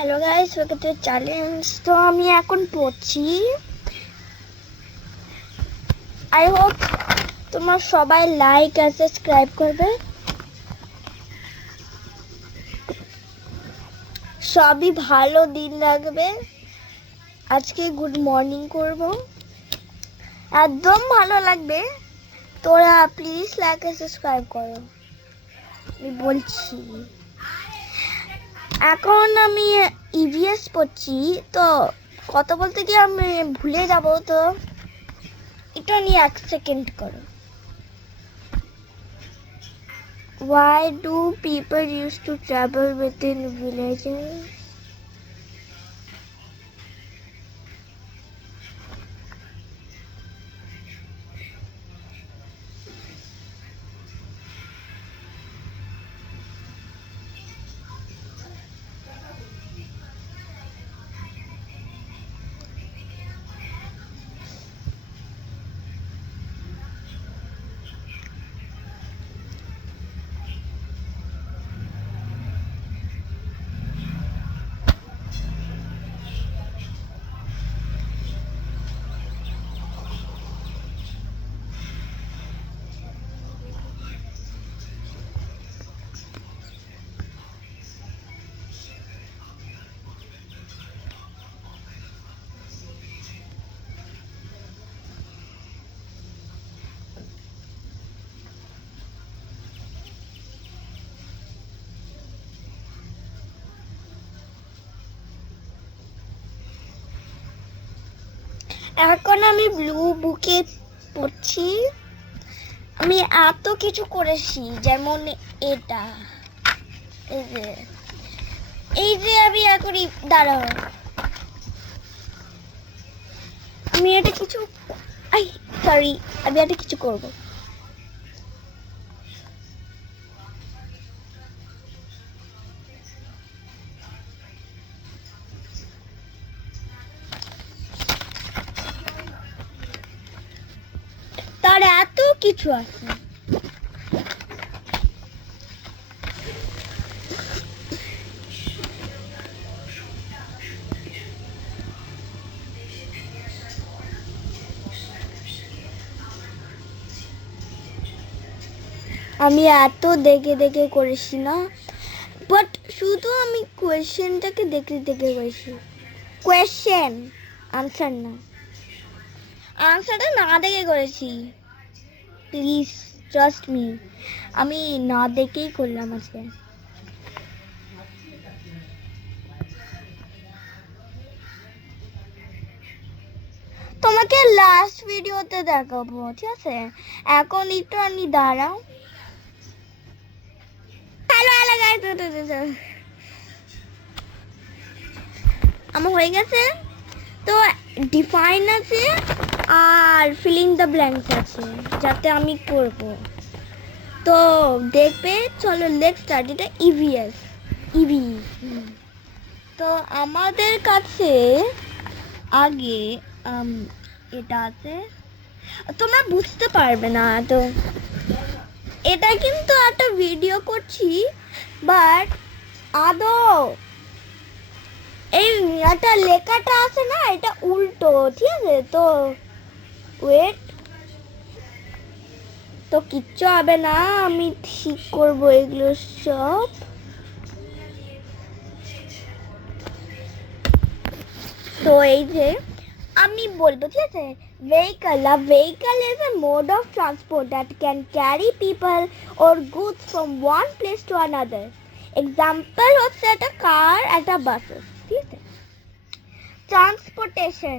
Hello guys, welcome to challenge. তো আমি এখন পড়ছি। আই হোপ তোমার সবাই লাইক আর সাবস্ক্রাইব করবে। সবই ভালো দিন লাগবে। আজকে গুড মর্নিং করব, একদম ভালো লাগবে। তোরা প্লিজ লাইক আর সাবস্ক্রাইব করো, আমি বলছি। এখন আমি ইভিএস পড়ছি, তো কত বলতে গিয়ে আমি ভুলে যাব, তো এটা নিয়ে 1 সেকেন্ড করো। Why do people used to travel within villages? এখন আমি ব্লু বুকে পড়ছি। আমি এত কিছু করেছি, যেমন এটা, এই যে আমি এখন দাঁড়াও, আমি এটা কিছু আমি এটা কিছু করব। তার এত কিছু আছে। আমি এত দেখে দেখে করেছি না, বাট শুধু আমি কোয়েশ্চেনটাকে দেখে দেখে করেছি। কোয়েশ্চেন, আনসার না, আনসারটা না দেখে করেছি। প্লিজ ট্রাস্ট মি, আমি না দেখেই করলাম আজকে। তোমাকে লাস্ট ভিডিওতে দেখাবো, ঠিক আছে? এখন একটু আমি দাঁড়াও। হ্যালো হ্যালো গাইস, আমার হয়ে গেছে। তো ডিফাইন আছে আর ফিলিং দ্য ব্ল্যাঙ্কস আছে, যাতে আমি করব। তো দেখবে, চলো লেটস স্টার্ট। এটা ইভিএস, ইভি। তো আমাদের কাছে আগে এটা আছে, তোমরা বুঝতে পারবে না। তো এটা কিন্তু একটা ভিডিও করছি, বাট আদৌ এই একটা লেখাটা আছে না, এটা উল্টো, ঠিক আছে? তো ওয়েট, তো কিচ্ছু হবে না, আমি ঠিক করবো এগুলো সব। তো এই যে আমি বলবো, ঠিক আছে? vehicle, a vehicle is a mode of transport that can carry people or goods from one place to another. Example হচ্ছে একটা কার, একটা বাসেস, ঠিক আছে? Transportation,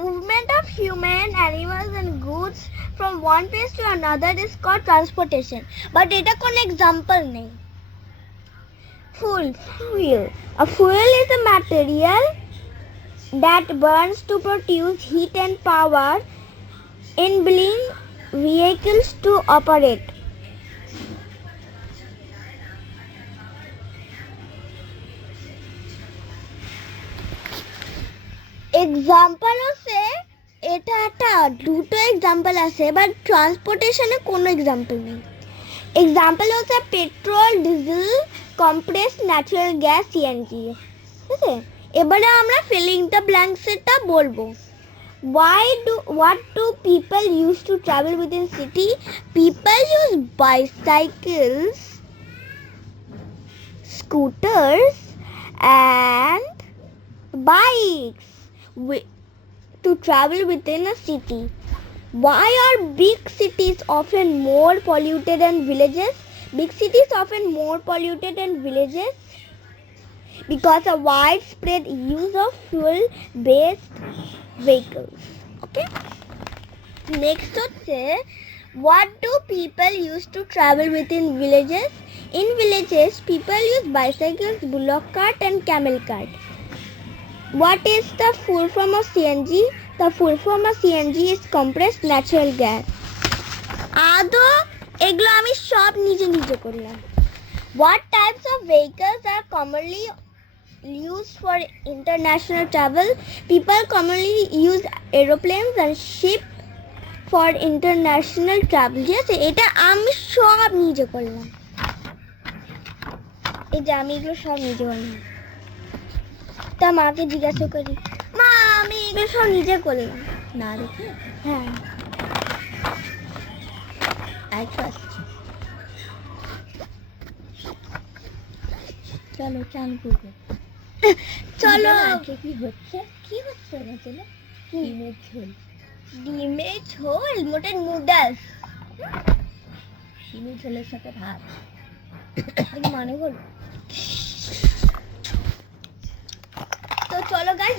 movement of human, animals and goods from one place to another is called transportation. But এটা কোনো example নেই। Fuel, a fuel is a material that burns to produce heat and power, enabling vehicles to operate. Example হচ্ছে এটা, একটা দুটো এক্সাম্পল আছে, বাট ট্রান্সপোর্টেশনে কোনো এক্সাম্পল নেই। এক্সাম্পল হচ্ছে petrol, diesel, compressed natural gas, CNG. আছে, এবারে আমরা ফিলিং দ্য ব্ল্যাঙ্কস এরটা বলবো। What do people use to travel within city? People use bicycles, scooters and bikes to travel within a city. Why are big cities often more polluted than villages? Big cities often more polluted than villages because of widespread use of fuel-based vehicles. Okay. Next হচ্ছে, what do people use to travel within villages? In villages, people use bicycles, bullock cart and camel cart. What is the full form of CNG? The full form of CNG is compressed natural gas. আদো এগুলো আমি সব নিজে নিজে করলাম। What types of vehicles are commonly used for international travel? People commonly use aeroplanes and ship for international travel. Yes, এটা আমি সব নিজে করলাম। এই যে আমি এগুলো সব নিজে করলাম। তা মাকে জিজ্ঞাসা করি, মা আমি এগুলো সব নিজে করলাম না দেখে। হ্যাঁ, I trust you. চলো চান করবো। চলো। কি হচ্ছে না চলো। ডিমের ঝোল। ডিমের ঝোল, মোটের নুডলস। ডিমের ঝোলের সাথে ভাত। মানে বলো। তো চলো গাইস।